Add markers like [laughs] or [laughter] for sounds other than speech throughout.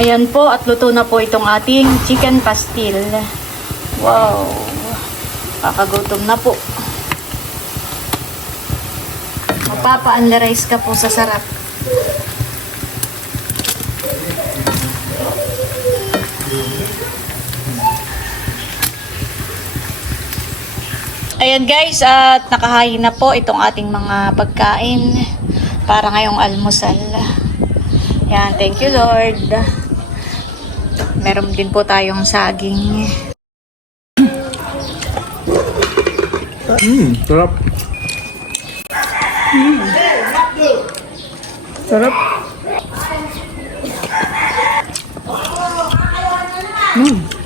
Ayan po, at luto na po itong ating chicken pastil. Wow! Kakagutom na po. Magpapa-unlerize ka po sa sarap. Ayan guys, at nakahain na po itong ating mga pagkain para ngayong almusal. Yan, thank you Lord. Meron din po tayong saging. Hmm, sarap. Sarap. Hmm.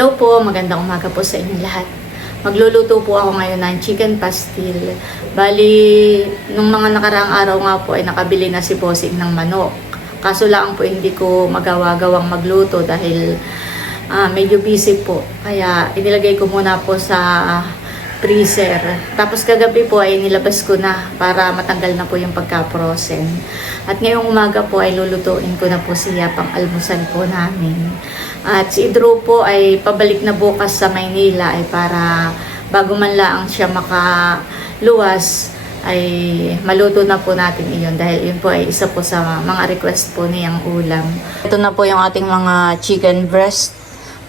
Hello po, magandang umaga po sa inyong lahat. Magluluto po ako ngayon ng chicken pastil. Bali, nung mga nakaraang araw nga po ay nakabili na si Bossing ng manok. Kaso lang po hindi ko magawa-gawang magluto dahil ah, medyo busy po. Kaya inilagay ko muna po sa freezer. Tapos kagabi po ay nilabas ko na para matanggal na po yung pagka-frozen. At ngayong umaga po ay lulutuin ko na po siya pang almusal po namin. At si Drew po ay pabalik na bukas sa Maynila ay para bago man lang siya makaluwas ay maluto na po natin iyon dahil yun po ay isa po sa mga request po niyang ulam. Ito na po yung ating mga chicken breast.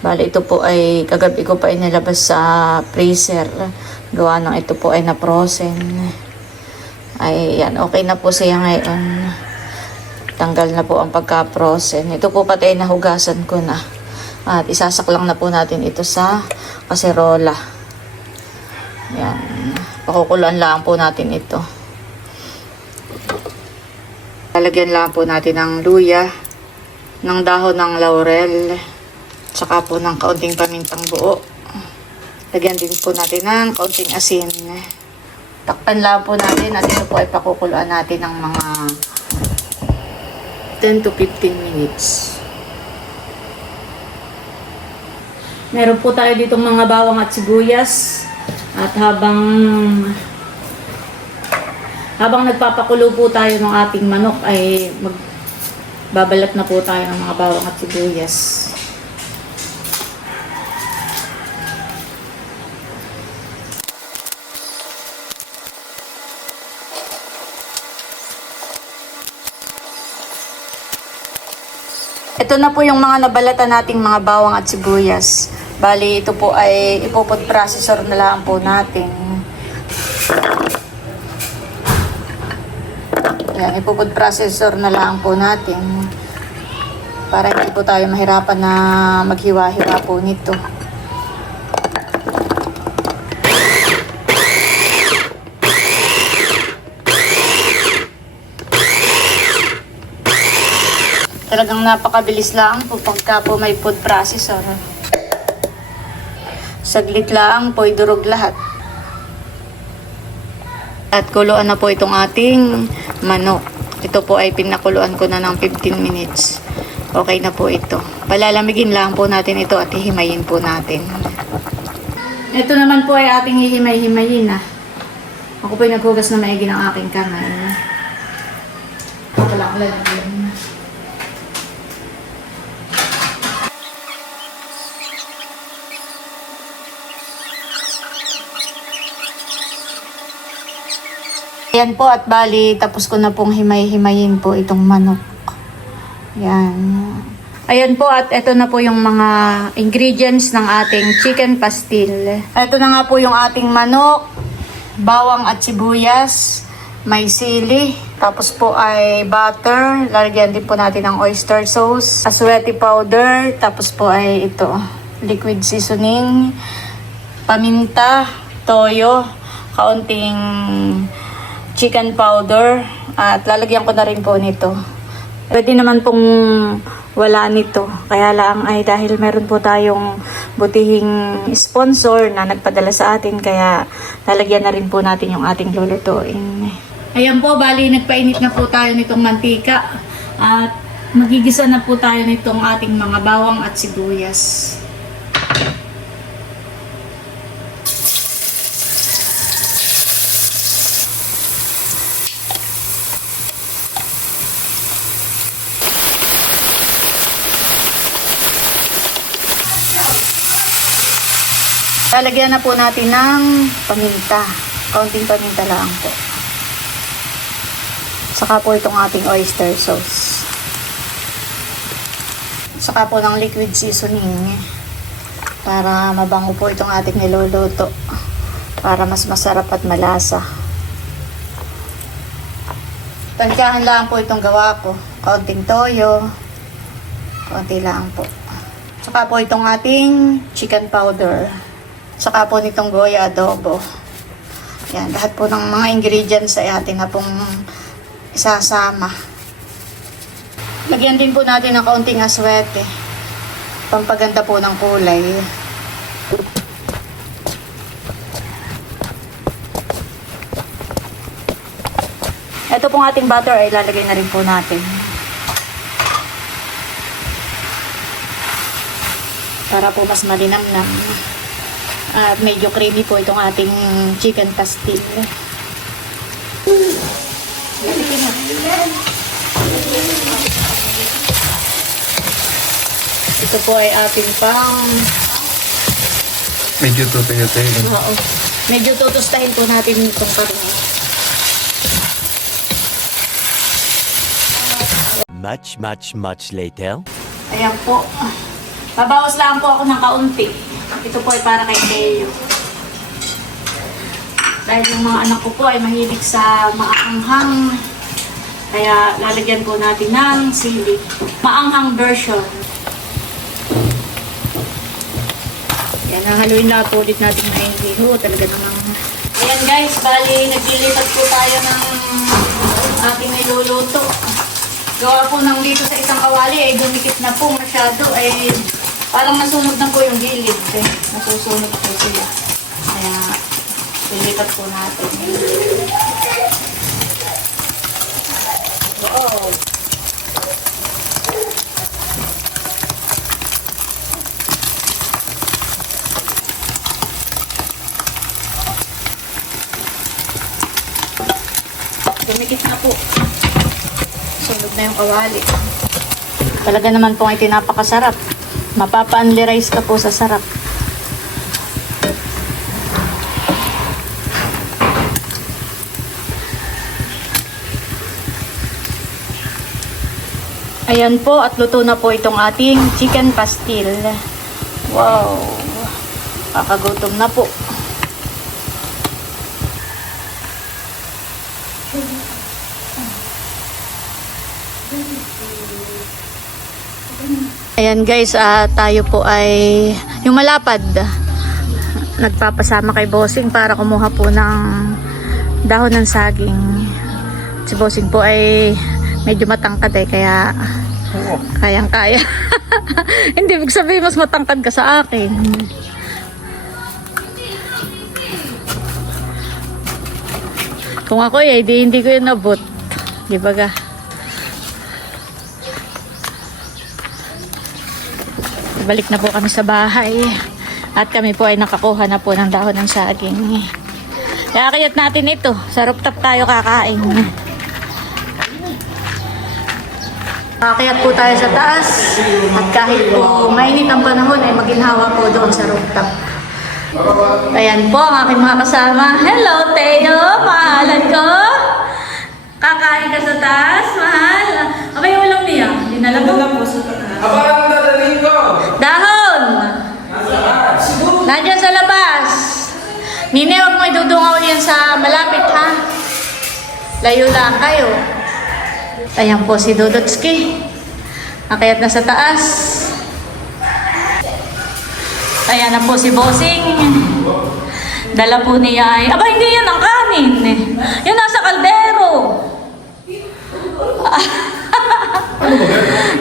Bali, ito po ay kagabi ko pa inilabas sa freezer. Gawa ng ito po ay na-frozen. Ay, yan. Okay na po siya ngayon. Tanggal na po ang pagka-frozen. Ito po pati ay nahugasan ko na. At isasaklang na po natin ito sa kaserola. Yan. Pakukuluan lang po natin ito. Lalagyan lang po natin ng luya, ng dahon ng laurel, Tsaka po ng kaunting pamintang buo. Lagyan din po natin ng kaunting asin. Takpan lang po natin at ito po ay pakukuluan natin ng mga 10 to 15 minutes. Meron po tayo ditong mga bawang at sibuyas. At habang habang nagpapakulo po tayo ng ating manok ay magbabalat na po tayo ng mga bawang at sibuyas. Ito na po yung mga nabalatan nating mga bawang at sibuyas. Bali, ito po ay ipupod processor na lang po natin. Yan, ipupod processor na lang po natin. Para hindi po tayo mahirapan na maghiwa-hiwa po nito. Talagang napakabilis lang po pagka po may food processor. Saglit lang po idurog lahat. At kuluan na po itong ating manok. Ito po ay pinakuluan ko na ng 15 minutes. Okay na po ito. Palalamigin lang po natin ito at hihimayin po natin. Ito naman po ay ating hihimay-himayin na. Ako po ay naghugas na maigi ng aking kamay. Wala ko lalagyan. Ayan po at bali, tapos ko na pong himay-himayin po itong manok. Yan. Ayan po at ito na po yung mga ingredients ng ating chicken pastil. Ito na nga po yung ating manok, bawang at sibuyas, may sili, tapos po ay butter, lalagyan din po natin ng oyster sauce, asweti powder, tapos po ay ito, liquid seasoning, paminta, toyo, kaunting chicken powder at lalagyan ko na rin po nito. Pwede naman pong wala nito. Kaya lang ay dahil meron po tayong butihing sponsor na nagpadala sa atin kaya lalagyan na rin po natin yung ating lulutuin. Ayan po, bali nagpainit na po tayo nitong mantika at magigisa na po tayo nitong ating mga bawang at sibuyas. Lalagyan na po natin ng paminta. Kaunting paminta lang po. Saka po itong ating oyster sauce. Saka po ng liquid seasoning para mabango po itong ating niluluto para mas masarap at malasa. Tansyahan lang po itong gawa ko. Kaunting toyo. Kaunti lang po. Saka po itong ating chicken powder. Saka po nitong goya adobo. Yan, lahat po ng mga ingredients ay ating na pong isasama. Lagyan din po natin ng kaunting aswete. Pampaganda po ng kulay. Ito pong ating butter ay lalagay na rin po natin. Para po mas malinamnam. At medyo creamy po itong ating chicken pastil. Ito po ay ating pang Medyo tutoy-tutoy. Oo. Medyo tutustahin po natin itong karne. Much, much, much later. Ayan po. Babawas lang po ako ng kaunti. Ito po ay para kay Teo. Dahil yung mga anak ko po ay mahilig sa maanghang. Kaya lalagyan po natin ng sili. Maanghang version. Yan, hahaluin na po ulit natin na hindi. Oo, talaga namang. Ayan guys, bali naglilipat po tayo ng ating niluluto. Gawa po ng dito sa isang kawali ay dumikit na po masyado ay parang nasunog na po yung gilid eh. Nasusunog po sila. Kaya lilipat po natin. Oo. Dumikit na po. Sunog na yung kawali. Talaga naman pong ay tinapakasarap. Mapapa-unli rice ka po sa sarap. Ayan po at luto na po itong ating chicken pastil. Wow! Kakagutom na po. Ayan guys, ah, tayo po ay yung malapad. Nagpapasama kay Bossing para kumuha po ng dahon ng saging. Si Bossing po ay medyo matangkad eh, kaya Oo. kayang-kaya. [laughs] Hindi, ibig sabihin mas matangkad ka sa akin. Kung ako eh, di, hindi ko yun nabot. Di ba ga? Balik na po kami sa bahay. At kami po ay nakakuha na po ng dahon ng saging. Kakayat natin ito. Sa rooftop tayo kakain. Kakayat po tayo sa taas. At kahit po mainit ang panahon ay maginhawa po doon sa rooftop. Ayan po ang aking mga kasama. Hello, Teo! Mahalan ko! Kakain ka sa taas, mahal. Abay, ulam niya. Dinala mo. Abang dadalhin ko! Dahon! Nandiyan sa labas. Nine, huwag mo idudungaw yan sa malapit, ha? Layo lang kayo. Ayan po si Dodotski. Nakayat na sa taas. Ayan na po si Bossing. Dala po niya ay... Aba, hindi yan ang kanin. Yan nasa kaldero.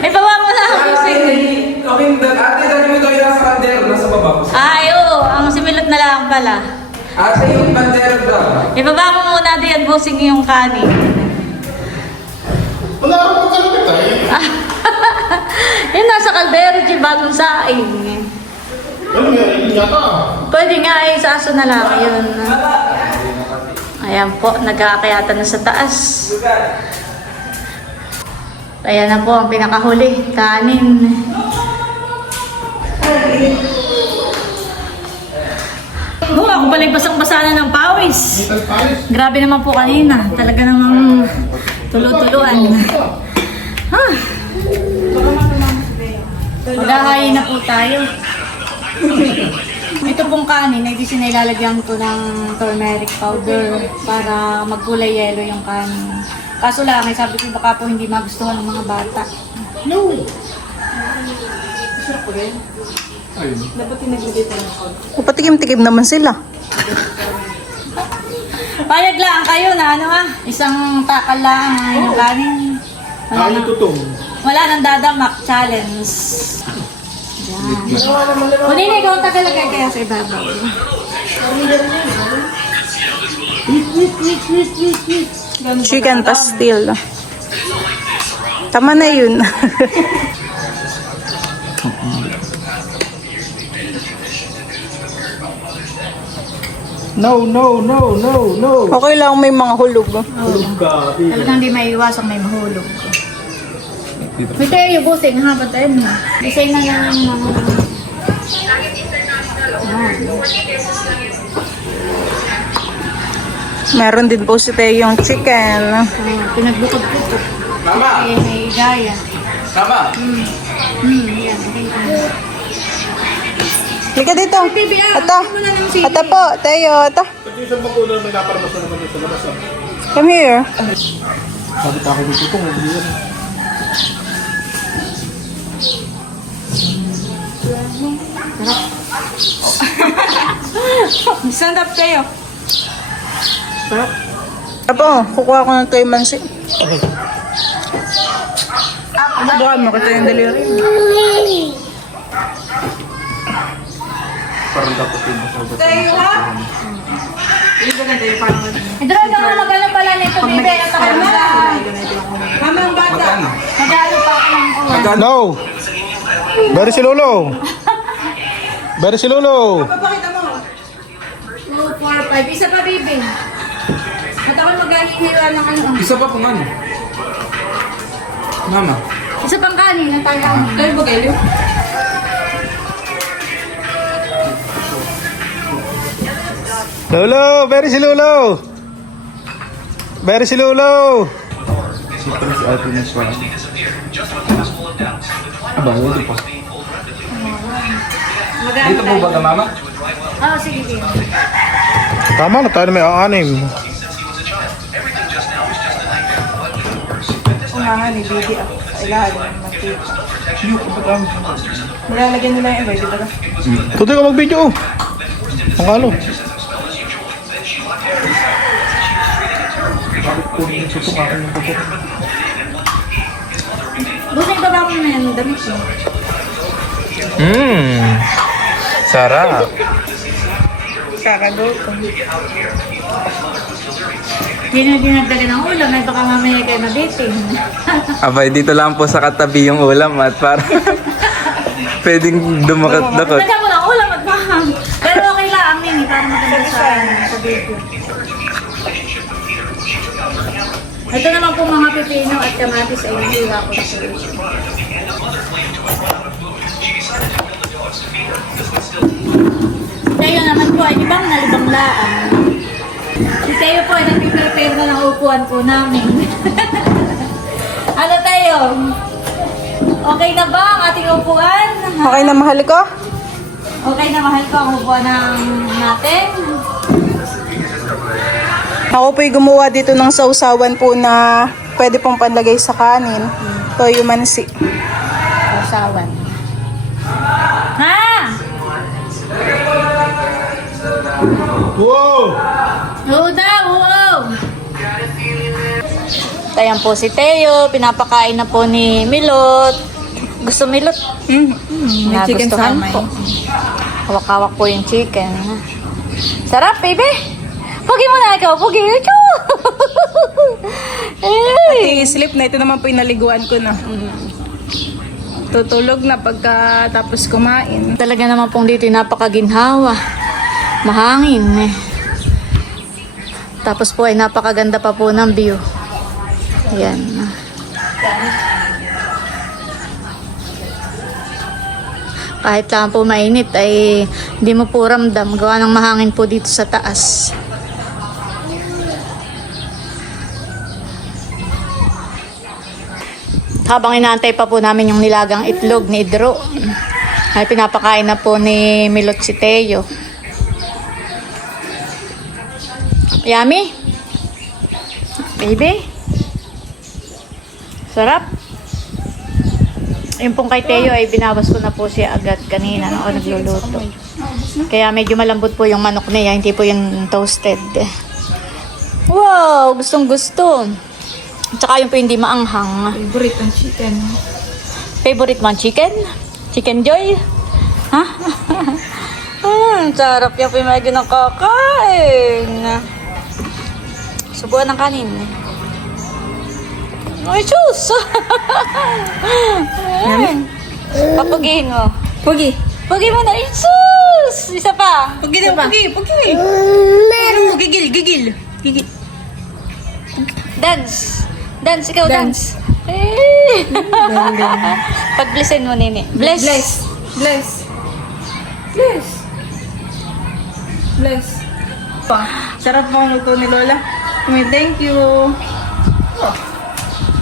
Ibawa mo na, Bossing. Okay, ate, dali mo daw yung sa kaldero, nasa baba. Ay, oo. Ang similot na lang pala. Ate, yung kaldero daw. Ibaba mo muna diyan, bossing yung kanin. Wala akong magkalapit ay. [laughs] Yun nasa kaldero, di bagong saing. Ano yan? Yun yata. Pwede nga ay sa aso na lang yun. Ayan po, nagkakayatan na sa taas. Ayan na po ang pinakahuli, kanin. Oh, ako pala basang-basa na ng pawis. Grabe naman po kanina. Talaga namang tulo-tuluan. Ha? Maghahayin na po tayo. [laughs] Ito pong kanin, ay di sinilalagyan ko ng turmeric powder para magkulay yellow yung kanin. Kaso lang, ay sabi ko baka po hindi magustuhan ng mga bata. No. Patikim-tikim naman sila. Payag lang kayo na ano ha, isang takal lang ang inyong kanin. Wala, Ano na, tutong? wala nang dadamak challenge. Yan. Kunin na ikaw tagalagay kaya sa ibabaw. Chicken pastil. Tama na yun. [laughs] No, no, no, no, no. okay lang may mga hulog. Tulog ka. Talagang di may iwasang may mahulog. May tayo yung busing ha, patayin mo. Busing na lang ng mga... Yan. Meron din po si Teo yung chicken. Ah, Pinagbukod-bukod. Mama! Kaya may gaya. Mama! Hmm, yan. Okay. Halika dito. Baby, ah? Ito po, Teo. Ito. Pati isang bakulo may naparmas na naman sa labas. ah. Come here. Bakit ako dito kung hindi yan? [laughs] Stand up kayo. Apo, kukuha ko ng toy mansi. Baka makita yung delivery. Parang dapat yung masagot. Ito na naman magano pala nito, bebe. Ang takal mo na. Mamang bata. Magkano? Magano pa ako ng. Magkano? No. Very si Lolo. Very si Lolo. 2, 4, 5. Isa pa, bebe. At ako maghahihiwa ng ano. Isa pa kung ano. Mama. Isa pang kanin ang tayo. Kayo ba kayo? Lolo, very si Lolo. Very si Lolo. Siyempre si ate na siya. Aba, dito pa. Magano Dito po ba ka, mama? Oo, sige, sige. Tama na tayo na may anim. Unahan ni Bibi ako sa ilalim. Nilalagyan nila yung di ba? Tutoy ka mag-video. oh. Ang kalo. Kunin yung susok akin yung putok? Buti ba ba mo na yan, damit mo? Mmm. Sarap. Kakagutom. Hindi na dinagdagan ng ulam, ay baka mamaya kayo mabiting. [laughs] Abay, dito lang po sa katabi yung ulam at para [laughs] pwedeng dumakat-dakot. Dagdagan Ito naman po mga pipino at kamatis ay nahiwa ko sa Tayo naman po ay ibang nalibang laang. Si Tayo po ay nagpiprepare na ng upuan po namin. [laughs] ano tayo? Okay na ba ang ating upuan? Okay na mahal ko? Okay na mahal ko ang upuan ng natin. Ako po'y gumawa dito ng sausawan po na pwede pong panlagay sa kanin. Toyo mansi. Usawan. Ha? Wow! Oo daw, oo. Ayan po si Teo, pinapakain na po ni Milot. Gusto Milot? Mm. May chicken Nagustuhan po. Hawak-hawak po yung chicken. Sarap, baby. Pugi mo na ikaw, pugi. Ay. I-sleep na. Ito naman po inaliguan ko na. Tutulog na pagka tapos kumain. Talaga naman pong dito napakaginhawa. Mahangin eh. Tapos po ay napakaganda pa po ng view. Ayan. Kahit lang po mainit ay hindi mo po ramdam. Gawa ng mahangin po dito sa taas. Habang inaantay pa po namin yung nilagang itlog ni Idro, ay pinapakain na po ni Milot si Teo. Yummy? Baby? Sarap? Yung pong kay Teo ay binawas ko na po siya agad kanina nung ako nagluluto. Kaya medyo malambot po yung manok niya, hindi po yung toasted. Wow! Gustong gusto. Tsaka yung po hindi maanghang. Favorite ang chicken. Favorite mo ang chicken? Chicken Joy? Ha? [laughs] hmm, sarap yung po yung medyo nakakain. Subuan ng kanin. Ay, sus! [laughs] Papugihin mo. Pugi. Pugi mo na. Ay, sus! Isa pa. Pugi na, pugi, pugi. Meron mo, gigil, gigil. Gigil. Dance. Dance, ikaw dance. Eh. [laughs] Pag-blessin mo, Nini. Bless. Bless. Bless. Bless. Bless. Pa. Sarap mo ang luto ni Lola. Kami, thank you. Oh.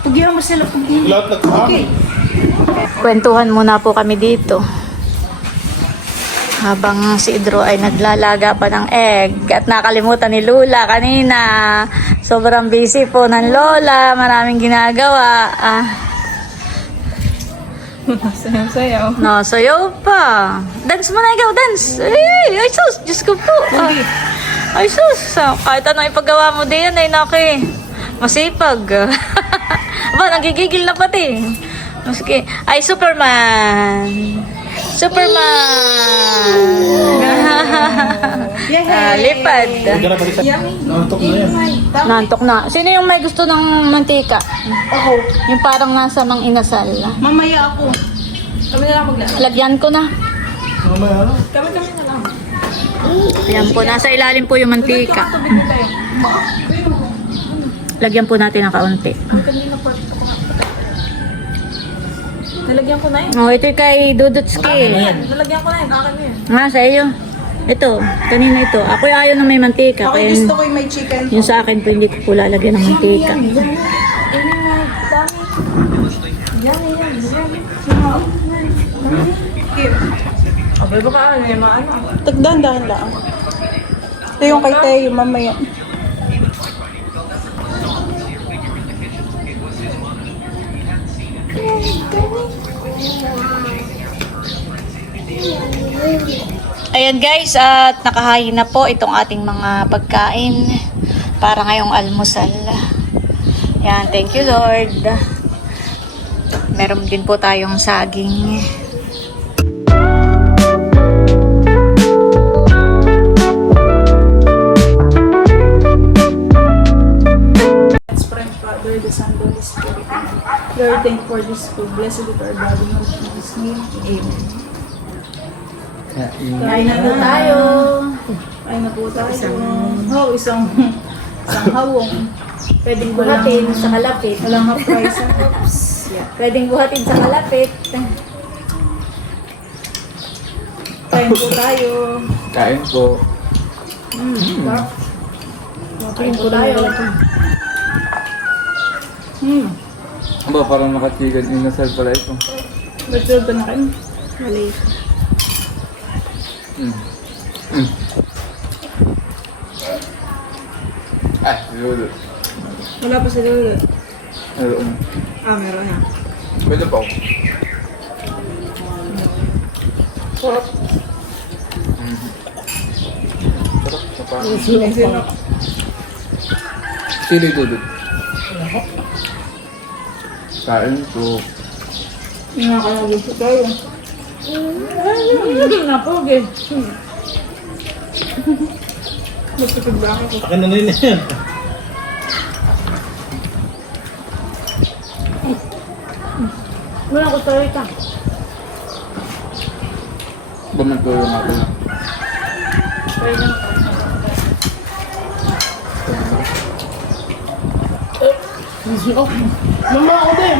Pugihan mo sila, pugihan. Lahat. Okay. Kwentuhan muna po kami dito. Habang si Idro ay naglalaga pa ng egg at nakalimutan ni Lula kanina. Sobrang busy po ng Lola. Maraming ginagawa. Ah, Sayaw-sayaw. no, pa. Dance mo na ikaw, dance. Ay, ay sus, Diyos ko po. Ah, ay sus, ah, kahit ano ipagawa mo din ay naki. Masipag. [laughs] Aba, nagigigil na pati. Maski, ay Superman. Superman. ah, lipad. Nantok na yan. Nantok na. Sino yung may gusto ng mantika? Ako. Yung parang nasa mang inasal. Mamaya ako. Kami na lang maglaan. Lagyan ko na. Mamaya ano? Kami-kami na lang. Yan po, nasa ilalim po yung mantika. Lagyan po natin ng kaunti. Ang kanina pa. Nalagyan ko na yun. Oh, ito yung kay Dudutski. Nalagyan ko na yun. Akin na yun. Nga, sa iyo. Ito, kanina ito. Ako yung ayaw na may mantika. Ako Kaya gusto ko yung may chicken. yung sa akin po hindi ko po lalagyan ng mantika. Abay, baka ano yung maano. Tagdahan-dahan lang. Ito yung kay Teo, mamaya. Ayan guys, at nakahain na po itong ating mga pagkain para ngayong almusal. Yan, thank you Lord. Meron din po tayong saging. Father, the Son, the Holy Spirit. Lord, thank you for this food. Blessed is our body, Lord, in Jesus' name. Amen. Kain na po tayo. Ay na po tayo. Isang, oh, isang, isang hawong. Pwedeng buhatin sa kalapit. Walang half price. Oops. Yeah. Pwedeng buhatin sa kalapit. Kain po tayo. Kain po. Kain po tayo. Hmm. Aba, parang nakachigan inasal pala ito. Ba't yun ba na kayo? Mali. Mm. Mm. Ay, lulu. Wala pa sa dulo. Lulu. Ah, meron na. Pwede po. Sarap. Sarap sa pa. Sino? Sili dudut. Kain po. Nakakalagi po tayo. Napogi. Masipid ba ako? Akin na rin yan. Wala ko tayo ka. Bumantuyo nga po. Mama ako din.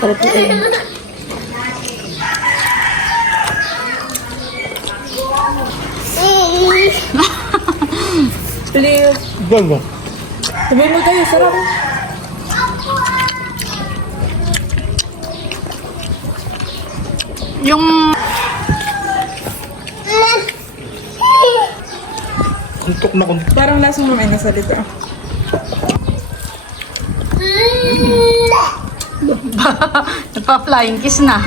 Sarap yun. Please. Ganda. Sabi mo tayo, sarap. Yung Kuntok na kuntok. Parang lasang na salita. Nagpa-flying kiss na.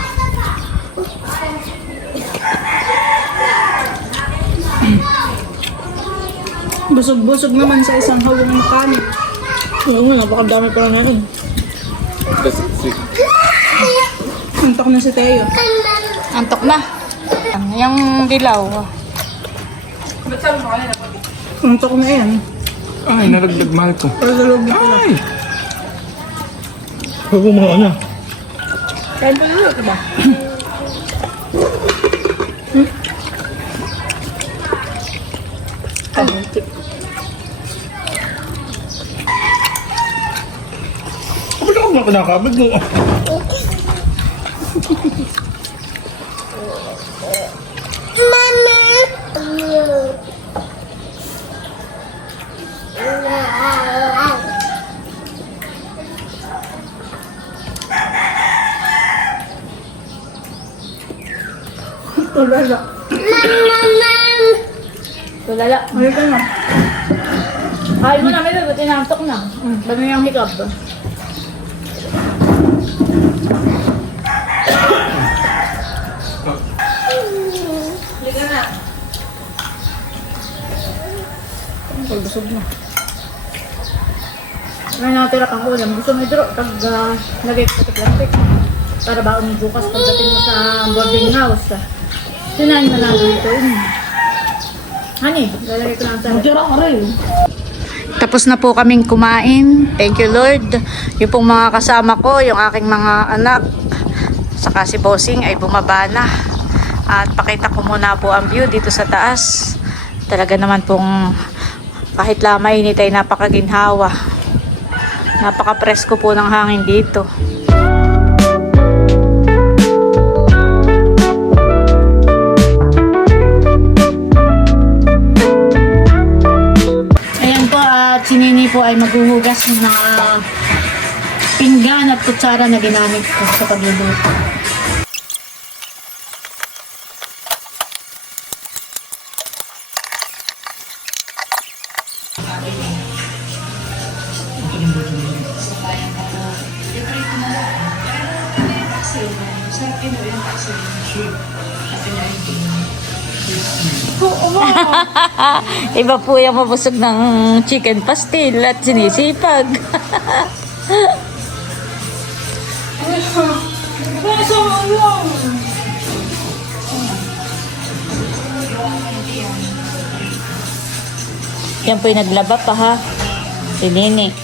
Busog-busog naman sa isang hawak ng kanin. Oo nga, napakadami pa na yun. Antok na si Teo. Antok na. Yung dilaw. Antok na yan. Ay, naragdag mahal ko. Sa loob na pala. Ay! Huwag mo เป็นไปเรื่อยกันแบบของจิบไม่ต้องหรอกนะครับไม่ต้อง Tulala. Ano ka na? Ay mo na, may ba't inantok na? Dami yung hikab. Pagdusog na. May natira kang ulam. Gusto mo idro, pag uh, lagay ko sa plastic. Para baon mo bukas pagdating mo sa boarding house. Sinahin mo lang dito. Honey, lalagay ko lang sa... Rin. Tapos na po kaming kumain. Thank you Lord. Yung pong mga kasama ko, yung aking mga anak, saka si Bossing ay bumaba na. At pakita ko muna po ang view dito sa taas. Talaga naman pong kahit lamay init ay napakaginhawa. Napaka-presko po ng hangin dito. Nini po ay maghuhugas ng mga pinggan at kutsara na ginamit ko sa pagluluto. [laughs] Iba po yung mabusog ng chicken pastil at sinisipag. [laughs] Yan po yung naglaba pa ha. Si Nini.